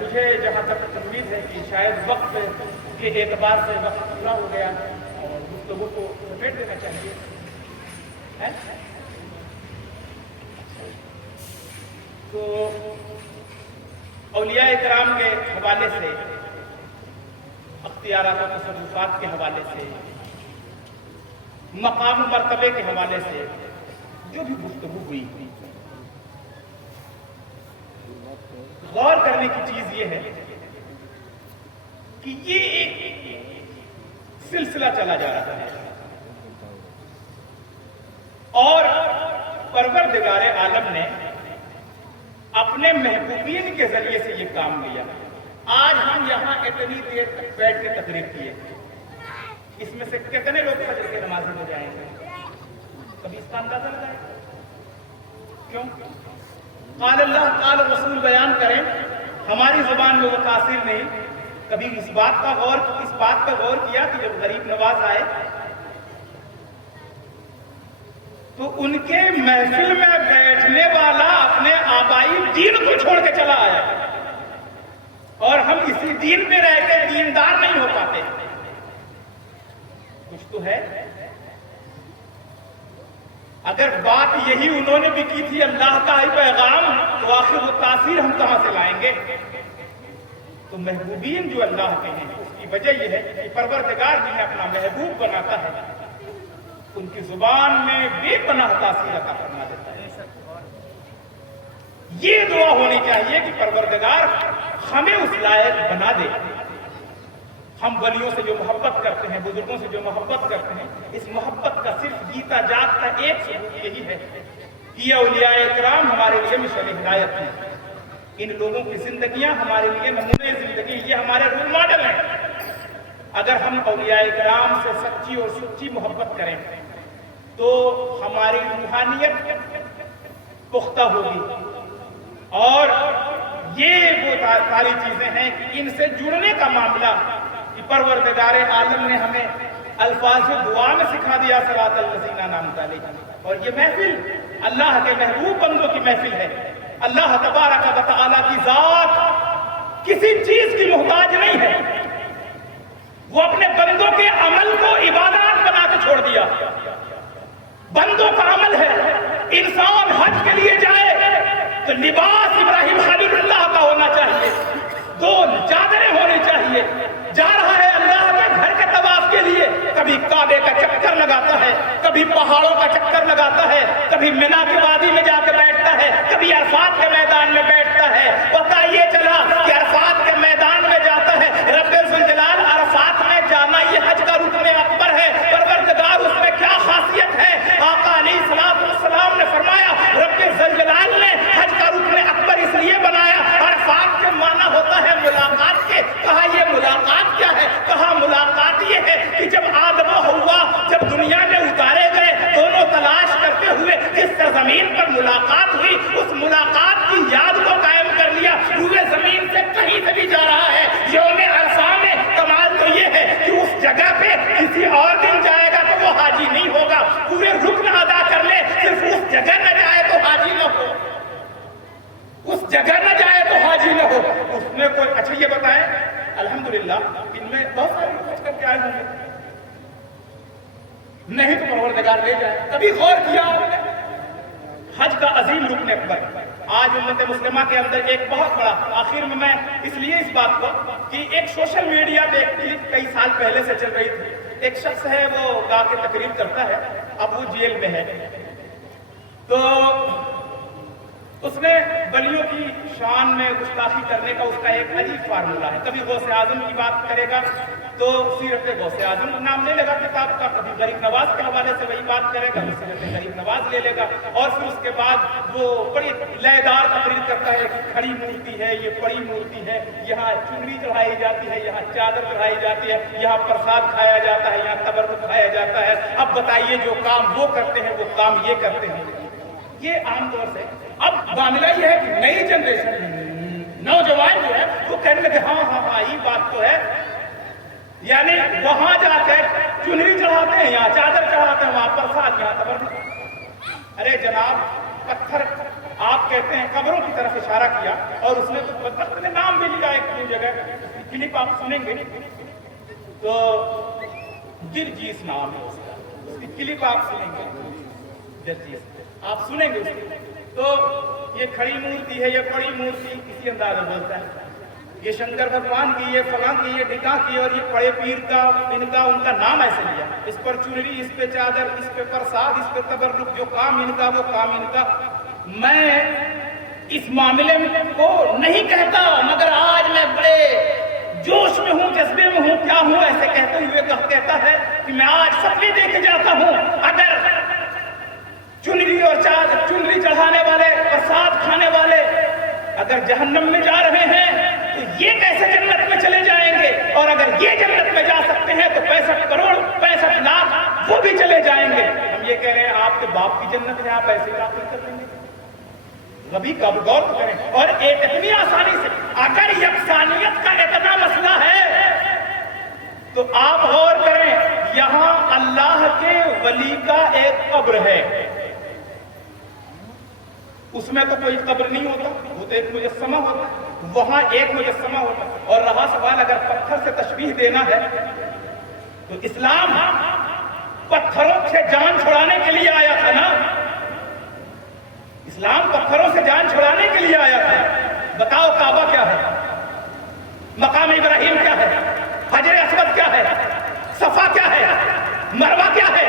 مجھے جہاں تک امید ہے کہ شاید وقت کے اعتبار سے وقت پورا ہو گیا اور گفتگو کو سمیٹ دینا چاہیے. تو اولیاء کرام کے حوالے سے، اختیارات و تصرفات کے حوالے سے، مقام و مرتبے کے حوالے سے جو بھی گفتگو ہوئی، غور کرنے کی چیز یہ ہے کہ یہ ایک سلسلہ چلا جا رہا ہے اور پروردگار عالم نے اپنے محبوبین کے ذریعے سے یہ کام لیا. آج ہم یہاں اتنی دیر تک بیٹھ کے تقریر کیے، اس میں سے کتنے لوگ فجر کے نمازی ہو جائیں گے؟ کبھی اس کا اندازہ لگائیں؟ کیوں؟ قال اللہ قال رسول بیان کریں، ہماری زبان میں وہ تاثیر نہیں. کبھی اس بات پہ غور کیا کہ جب غریب نواز آئے تو ان کے محفل میں بیٹھنے والا اپنے آبائی دین کو چھوڑ کے چلا آیا، اور ہم اسی دین پہ رہ کے دیندار نہیں ہو پاتے. کچھ تو ہے. اگر بات یہی انہوں نے بھی کی تھی اللہ کا ہی پیغام، تو آخر وہ تاثیر ہم کہاں سے لائیں گے؟ تو محبوبین جو اللہ کے ہیں اس کی وجہ یہ ہے کہ پروردگار جنہیں اپنا محبوب بناتا ہے ان کی زبان میں بے پناہ تاثیر عطا فرما دیتا ہے۔ یہ دعا ہونی چاہیے کہ پروردگار ہمیں اس لائق بنا دے۔ ہم ولیوں سے جو محبت کرتے ہیں، بزرگوں سے جو محبت کرتے ہیں، اس محبت کا صرف جیتا جاگتا ایک ثبوت یہی ہے کہ یہ اولیاء اکرام ہمارے لیے مشعل ہدایت ہیں۔ ان لوگوں کی زندگیاں ہمارے لیے نمونے زندگی، یہ ہمارے رول ماڈل ہیں۔ اگر ہم اولیاء کرام سے سچی اور سچی محبت کریں تو ہماری روحانیت پختہ ہوگی، اور یہ وہ ساری چیزیں ہیں کہ ان سے جڑنے کا معاملہ کہ پروردگار عالم نے ہمیں الفاظ دعا میں سکھا دیا، صراط الذین انعمت علیہم، اور یہ محفل اللہ کے محبوب بندوں کی محفل ہے۔ اللہ تبارک و تعالیٰ کی ذات کسی چیز کی محتاج نہیں ہے، وہ اپنے بندوں کے عمل کو عبادات بنا کے چھوڑ دیا۔ بندوں کا عمل ہے، انسان حج کے لیے جائے تو لباس ابراہیم خلیل اللہ کا ہونا چاہیے، 2 چادریں ہونی چاہیے۔ جا رہا ہے اللہ کے گھر کے طواف کے لیے، کبھی کعبے کا چکر لگاتا ہے، کبھی پہاڑوں کا چکر لگاتا ہے، کبھی مینا کی وادی میں جا کے بیٹھتا ہے، کبھی عرفات کے میدان میں بیٹھتا ہے۔ پتہ یہ چلا کہ عرفات کے میدان میں جاتا ہے، رب ذوالجلال عرفات میں جانا یہ حج کا رکن اکبر ہے، پروردگار اس میں کیا خاصیت ہے؟ آقا علیہ الصلوۃ والسلام نے فرمایا رب ذوالجلال نے حج کا رکن اکبر اس لیے بنایا، عرفات کے معنی ہوتا ہے ملاقات کے۔ کہا یہ ملاقات کیا ہے؟ کہا ملاقات یہ ہے کہ جب آدم و حوا جب دنیا میں اتارے گئے، دونوں تلاش کرتے ہوئے جس سرزمین پر ملاقات ہوئی، اس ملاقات کی یاد کو قائم کر لیا، روئے زمین سے کہیں سے بھی جا رہا ہے۔ یوم عرفہ میں کمال تو یہ ہے کہ اس جگہ پہ کسی اور دن جائے گا تو وہ حاجی نہیں ہوگا، پورے رکن ادا کر لے، صرف اس جگہ نہ جائے تو حاجی نہ ہو، اس جگہ نہ جائے تو حاجی نہ ہو۔ اس میں کوئی اچھا یہ بتائیں، الحمدللہ ان میں بہت سارے لوگ حج کر کے آئے ہوں گے، نہیں تو پروردگار لے جائے۔ کبھی غور کیا آپ نے؟ حج کا عظیم رکن اکبر آج امت مسلمہ کے اندر ایک بہت بڑا، آخر میں اس لیے اس بات کو کہ ایک سوشل میڈیا پہ ایک کلپ کئی سال پہلے سے چل رہی تھی، ایک شخص ہے وہ گا کے تقریر کرتا ہے، اب وہ جیل میں ہے، تو اس نے ولیوں کی شان میں گستاخی کرنے کا اس کا ایک عجیب فارمولہ ہے۔ کبھی غوث اعظم کی بات کرے گا تو سیرت غوث اعظم نام لے لے گا کتاب کا، کبھی غریب نواز کے حوالے سے وہی بات کرے گا، سیرت غریب نواز لے لے گا، اور پھر اس کے بعد وہ بڑی لئےدار تقریر کرتا ہے کہ کھڑی مورتی ہے، یہ بڑی مورتی ہے، یہاں چنری چڑھائی جاتی ہے، یہاں چادر چڑھائی جاتی ہے، یہاں پرساد کھایا جاتا ہے، یہاں تبرک کھایا جاتا ہے۔ اب بتائیے جو کام وہ کرتے ہیں وہ کام یہ کرتے ہیں۔ یہ عام طور سے اب معاملہ یہ ہے کہ نئی جنریشن نوجوان جو ہے وہ کہنے لگے ہاں ہاں ہاں یہ بات تو ہے، یعنی وہاں جا کر چنری چڑھاتے ہیں، یہاں چادر چڑھاتے ہیں، وہاں پرساد، یہاں تبرک۔ ارے جناب پتھر آپ کہتے ہیں قبروں کی طرف اشارہ کیا، اور اس نے تو بدبخت نے نام بھی لیا ایک جگہ، کلپ آپ سنیں گے تو جرجیس نام ہے اس کا، اس کی کلپ آپ سنیں گے، جرجیس آپ سنیں گے اس کی، تو یہ کھڑی مورتی ہے، یہ بڑی مورتی، اسی انداز میں بولتا ہے، یہ شنکر بھگوان کی، یہ فلاں کی، یہ ڈھکا کی، اور یہ بڑے پیر کا ان کا نام ایسے لیا، اس پر چنری، اس پہ چادر، اس پہ پرساد، اس پہ تبرک، جو کام ان کا وہ کام ان کا۔ میں اس معاملے میں کو نہیں کہتا، مگر آج میں بڑے جوش میں ہوں، جذبے میں ہوں، کیا ہوں ایسے کہتے ہوئے کہتا ہے کہ میں آج فتوی دے کے جاتا ہوں، اگر چنری اور چنری چڑھانے والے، پرساد کھانے والے اگر جہنم میں جا رہے ہیں تو یہ کیسے جنت میں چلے جائیں گے؟ اور اگر یہ جنت میں جا سکتے ہیں تو 65 کروڑ 65 لاکھ وہ بھی چلے جائیں گے۔ ہم یہ کہہ رہے ہیں آپ کے باپ کی جنت ہے، آپ ایسے داخل کر دیں گے؟ کبھی کب غور تو کریں، اور ایک اتنی آسانی سے اگر یکسانیت کا اتنا مسئلہ ہے تو آپ غور کریں، یہاں اللہ کے ولی کا ایک قبر ہے، اس میں تو کوئی قبر نہیں ہوتا، وہ تو ایک مجسمہ ہوتا ہے، وہاں ایک مجسمہ ہوتا ہے۔ اور رہا سوال اگر پتھر سے تشبیہ دینا ہے تو اسلام پتھروں سے جان چھڑانے کے لیے آیا تھا نا، اسلام پتھروں سے جان چھڑانے کے لیے آیا تھا۔ بتاؤ کعبہ کیا ہے، مقام ابراہیم کیا ہے، حجر اسود کیا ہے، صفا کیا ہے، مروہ کیا ہے،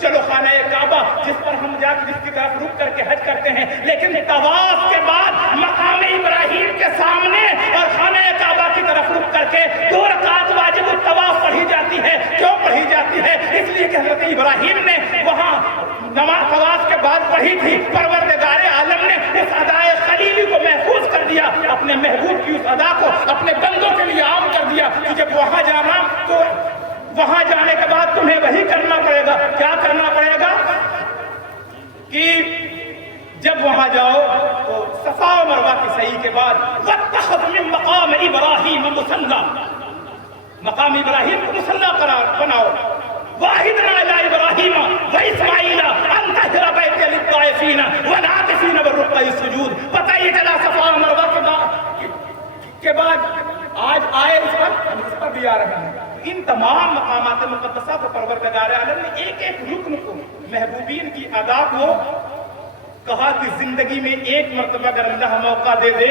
چلو خانہ کعبہ جس پر ہم جا کے جس کی طرف رک کر کے حج کرتے ہیں، لیکن طواف کے بعد مقام ابراہیم کے سامنے اور خانہ کعبہ کی طرف رک کر کے 2 رکعت واجب الطواف پڑھی جاتی ہے۔ کیوں پڑھی جاتی ہے؟ اس لیے کہ حضرت ابراہیم نے وہاں نماز طواف کے بعد پڑھی تھی۔ پروردگار عالم نے اس ادائے خلیلی کو محفوظ کر دیا، اپنے محبوب کی اس ادا کو اپنے بندوں کے لیے عام کر دیا کہ جب وہاں جانا تو وہاں جانے کے بعد تمہیں وہی کرنا پڑے گا۔ کیا کرنا پڑے گا؟ کہ جب وہاں جاؤ تو صفا و مروہ کی صحیح کے بعد وَاتَّخَذْ مِن مقام ابراہیم مصلی، مقام ابراہیم کو مصلی قرار بناؤ۔ وَاحِدْنَا إِلَىٰ إِبْرَاهِيمَ وَإِسْمَاعِيلَ أَن طَهِّرَ بَيْتِيَ لِلطَّائِفِينَ وَالْعَاكِفِينَ وَالرُّكَّعِ السُّجُودِ۔ پتہ یہ چلا صفا و مروہ کے بعد آج آئے اس پر بھی آ رہے ہیں۔ ان تمام مقامات مقدسہ کو پروردگار عالم نے ایک ایک رکن کو محبوبین کی ادا کو کہا کہ زندگی میں ایک مرتبہ اگر اللہ موقع دے دے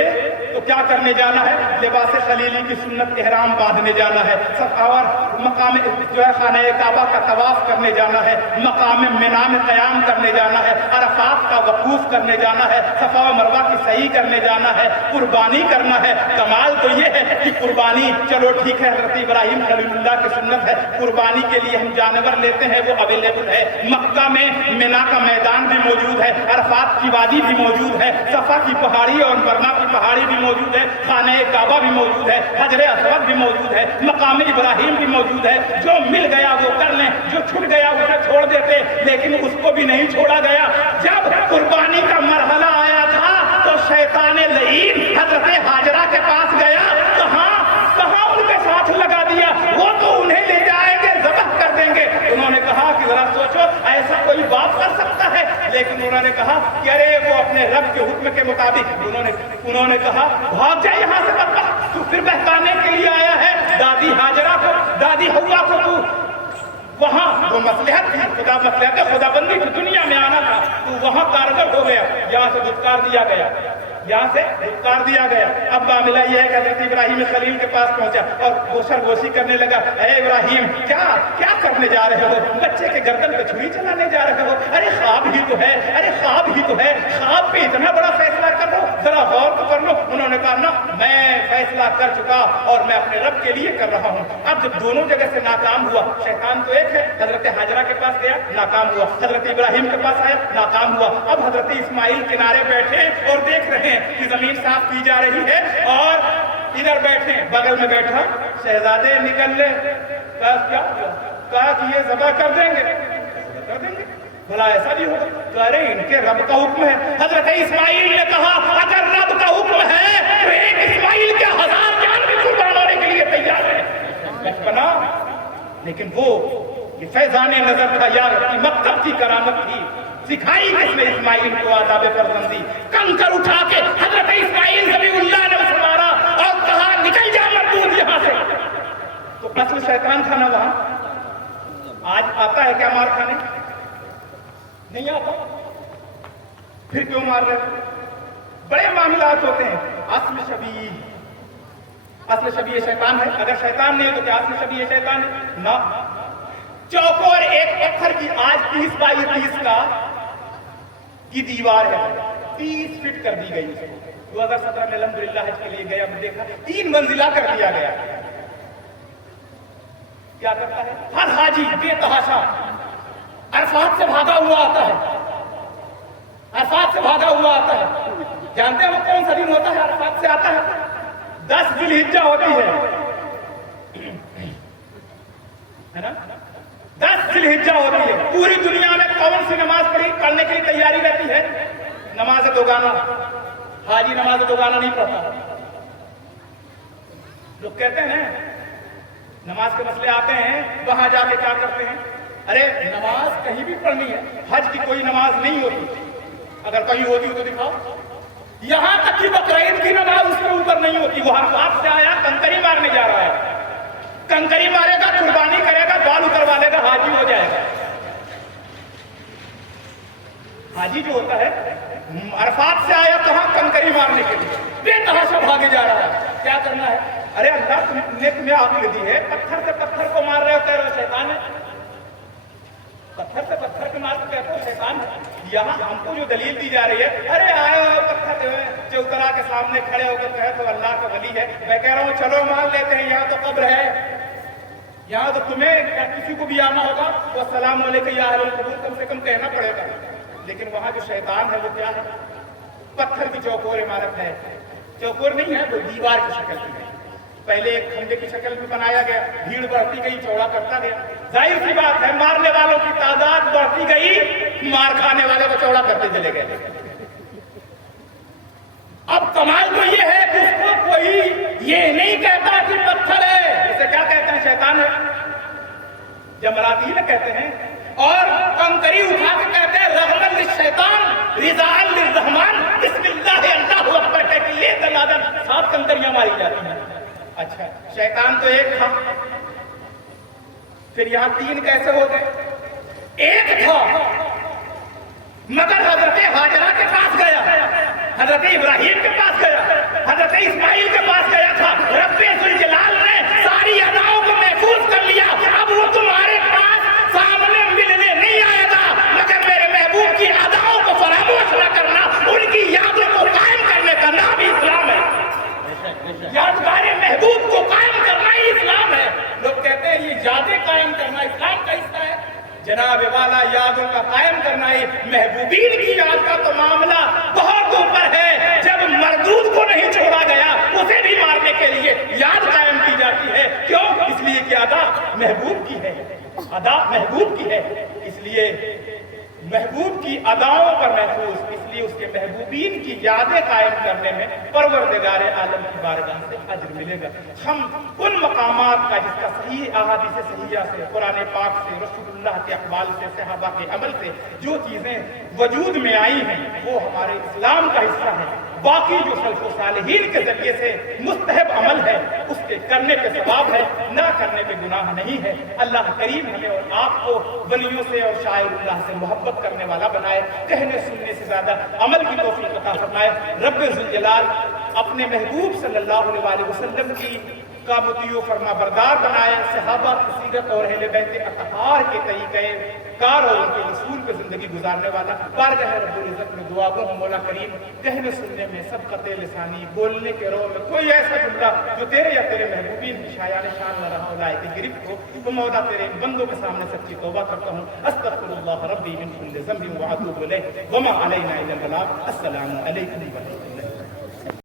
تو کیا کرنے جانا ہے؟ لباس خلیلی کی سنت احرام باندھنے جانا ہے، اور مقام جو ہے خانہ کعبہ کا طواف کرنے جانا ہے، مقام منا میں قیام کرنے جانا ہے، عرفات کا وقوف کرنے جانا ہے، صفا و مروہ کی صحیح کرنے جانا ہے، قربانی کرنا ہے۔ کمال تو یہ ہے کہ قربانی چلو ٹھیک ہے، حضرت ابراہیم خلیل اللہ کی سنت ہے، قربانی کے لیے ہم جانور لیتے ہیں، وہ اویلیبل ہے۔ مکہ میں منا کا میدان بھی موجود ہے، عرفات کی وادی بھی موجود ہے، صفا کی پہاڑی اور مروا کی پہاڑی بھی موجود ہے، خانہ کعبہ بھی موجود ہے، حجر اسود بھی موجود ہے، مقام ابراہیم بھی موجود ہے۔ جو مل گیا وہ کر لیں، جو چھٹ گیا اسے چھوڑ دیتے، لیکن اس کو بھی نہیں چھوڑا گیا۔ جب قربانی کا مرحلہ آیا تھا تو شیطان لعین حضرت ہاجرہ کے پاس گیا، کہاں ان کے ساتھ لگا دیا، وہ تو انہیں لے جائیں گے، ذبح کر دیں گے۔ انہوں نے کہا کہ ذرا سوچو ایسا کوئی باپ کر سکتا ہے؟ لیکن انہوں نے کہا کہ ارے وہ اپنے رب کے حکم کے مطابق، انہوں نے کہا بھاگ جائے یہاں سے، بدبخت تو پھر بہکانے کے لیے آیا ہے دادی ہاجرہ کو، دادی حوا کو۔ تو وہاں وہ مصلحت تھی، مصلحت خدا بندی کی دنیا میں آنا تھا، تو وہاں کارگر ہو گیا، یہاں سے دھتکار دیا گیا، یہاں سے دھتکار دیا گیا۔ اب معاملہ یہ ہے کہ حضرت ابراہیم خلیل کے پاس پہنچا اور گوشر گوشی کرنے لگا، اے ابراہیم کیا کرنے جا رہے ہو؟ بچے کے گردن پہ چھری چلانے جا رہے ہو؟ ارے خواب ہی تو ہے، ارے خواب ہی تو ہے، خواب پہ اتنا بڑا فیصلہ کر لو، ذرا غور تو کر لو۔ انہوں نے کہا نا میں فیصلہ کر چکا اور میں اپنے رب کے لیے کر رہا ہوں۔ اب جب دونوں جگہ سے ناکام ہوا، شیطان تو ایک ہے، حضرت ہاجرہ کے پاس گیا ناکام ہوا، حضرت ابراہیم کے پاس آیا ناکام ہوا، اب حضرت اسماعیل کنارے بیٹھے اور دیکھ رہے ہیں کہ زمین صاف کی جا رہی ہے، اور ادھر بیٹھے بغل میں بیٹھا شہزادے نکل لے، کہا کہ یہ ذبح کر دیں گے، بھلا ایسا بھی ہوگا؟ تو ارے ان کے رب کا حکم ہے۔ حضرت اسماعیل نے کہا اگر رب کا حکم ہے تو ایک اسماعیل کے 1000 جان بھی قربان ہونے کے لیے تیار ہے۔ بچپنا، لیکن وہ یہ فیضان نظر تھا، یار کی مکتب کی کرامت تھی، سکھائی کس نے اسماعیل کو آداب فرزندی؟ کنکر اٹھا کے حضرت اسماعیل ذبیح اللہ نے اسے مارا اور کہا نکل جا مردود یہاں سے۔ تو اصل شیطان تھا نا وہاں۔ آج آتا ہے کیا مار کھانے؟ نہیں آتا، پھر کیوں مار رہے ہیں؟ بڑے معاملات ہوتے ہیں۔ اصل شبیہ شیطان ہے، اگر شیطان نہیں ہے تو کیا اصل شبیہ شیطان ہے؟ نہ۔ چوکور ایک پتھر کی آج 30 بائی 30 کی دیوار ہے، 30 فٹ کر دی گئی۔ 2017 میں الحمدللہ حج کے لیے گیا، دیکھا 3 منزلہ کر دیا گیا۔ کیا کرتا ہے ہر حاجی بے تحاشا؟ عرفات سے بھاگا ہوا آتا ہے، عرفات سے بھاگا ہوا آتا ہے۔ جانتے ہیں وہ کون سا دن ہوتا ہے؟ عرفات سے آتا ہے 10 ذی الحجہ ہوتی ہے نا، 10 ذی الحجہ ہوتی ہے۔ پوری دنیا میں کون سی نماز پڑھنے کے لیے تیاری رہتی ہے؟ نماز دوگانہ۔ حاجی نماز دوگانہ نہیں پڑھتا۔ لوگ کہتے ہیں نماز کے مسئلے آتے ہیں، وہاں جا کے کیا کرتے ہیں؟ ارے نماز کہیں بھی پڑھنی ہے، حج کی کوئی نماز نہیں ہوتی، اگر کہیں ہوتی ہو تو دکھاؤ۔ یہاں تک کہ بقرعید کی نماز اس کے اوپر نہیں ہوتی۔ وہ عرفات سے آیا کنکری مارنے جا رہا ہے، کنکری مارے گا، قربانی کرے گا، بال اتروا لے گا، حاجی ہو جائے گا۔ حاجی جو ہوتا ہے عرفات سے آیا کہاں؟ کنکری مارنے کے لیے، بے تحاشا بھاگے جا رہا ہے۔ کیا کرنا ہے؟ ارے اللہ نے تمہیں عقل دی ہے، پتھر سے پتھر کو مار رہے ہو، کہہ رہے ہو شیطان ہے۔ پتھر سے پتھر کے مار کہتے ہو شیطان ہے. یہاں ہم کو جو دلیل دی جا رہی ہے، ارے آئے ہو پتھر چوترا کے سامنے کھڑے ہو کر تو اللہ کا ولی ہے. میں کہہ رہا ہوں چلو مان لیتے ہیں، یہاں تو قبر ہے، یہاں تو تمہیں کسی کو بھی آنا ہوگا تو السلام علیکم یا اہل القبور کم سے کم کہنا پڑے گا. لیکن وہاں جو شیطان ہے وہ کیا ہے؟ پتھر کی چوکور عمارت ہے. چوکور نہیں ہے، وہ دیوار کی شکل کی ہے. پہلے ایک کھمبے کی شکل میں بنایا گیا، بھیڑ بڑھتی گئی، چوڑا کرتا گیا. ظاہر سی بات ہے مارنے والوں کی تعداد بڑھتی گئی، مار کھانے والے کو چوڑا کرتے چلے گئے. اب کمال تو یہ ہے کہ اس کو کوئی یہ نہیں کہتا کہ پتھر ہے، اسے کیا کہتے ہیں؟ شیطان ہے. جمراتی میں کہتے ہیں، اور کنکری اٹھا کے کہتے ہیں رغما للشیطان رضاء للرحمن، بسم اللہ اللہ اکبر کہہ کے یہ دلادن 7 کنکریاں ماری جاتی ہیں. اچھا شیطان تو ایک تھا، پھر یہاں 3 کیسے ہو گئے؟ ایک تھا مگر حضرت ہاجرہ کے پاس گیا، حضرت ابراہیم کے پاس گیا، حضرت اسماعیل کے پاس گیا تھا. رب ذوالجلال نے ساری اداؤں کو محفوظ کر لیا. اب وہ تمہارے پاس سامنے ملنے نہیں آئے گا، مگر میرے محبوب کی اداؤں کو فراموش نہ کرنا، ان کی یادوں کو قائم کرنے کا نام ہی اسلام ہے. یادگار محبوب کو قائم کرنا ہی اسلام ہے. لوگ کہتے ہیں یہ یادیں قائم کرنا اسلام کا حصہ ہے. جناب والا یادوں کا قائم کرنا ہی محبوبین کی یاد کا تو معاملہ بہت اوپر ہے. جب مردود کو نہیں چھوڑا گیا، اسے بھی مارنے کے لیے یاد قائم کی جاتی ہے. کیوں؟ اس لیے کہ ادا محبوب کی ہے، ادا محبوب کی ہے. اس لیے محبوب کی اداؤں پر محفوظ، اس لیے اس کے محبوبین کی یادیں قائم کرنے میں پروردگار عالم کی بارگاہ سے اجر ملے گا. ہم ان مقامات کا جس کا صحیح احادیث صحیحہ سے، قرآن پاک سے، رسول اللہ کے اقوال سے، صحابہ کے عمل سے جو چیزیں وجود میں آئی ہیں وہ ہمارے اسلام کا حصہ ہے. باقی جو سلف و صالحین کے ذریعے سے مستحب عمل ہے اس کے کرنے پہ ثواب ہے، نہ کرنے پہ گناہ نہیں ہے. اللہ کریم ہمیں اور آپ کو ولیوں سے اور شاعر اللہ سے محبت کرنے والا بنائے، کہنے سننے سے زیادہ عمل کی توفیق عطا فرمائے. رب ذوالجلال اپنے محبوب صلی اللہ علیہ وسلم کی کا مطیع و فرما بردار بنائے، صحابہ کی سیرت اور اہل بیت اطہار کے طریقے کار اور ان کے رسول پہ زندگی گزارنے والا. بارگاہ رب العزت میں دعا گو ہوں مولا کریم کہنے سننے میں سبقت لسانی، بولنے کے رو میں کوئی ایسا جملہ جو تیرے یا تیرے محبوبین کی شایان شان نہ رہا لائق گرفت ہو، تو مولا تیرے بندوں کے سامنے سچی توبہ کرتا ہوں. استغفر اللہ ربی من کل ذنب واتوب الیہ وما علینا الا البلاغ. السلام علیکم ورحمۃ اللہ.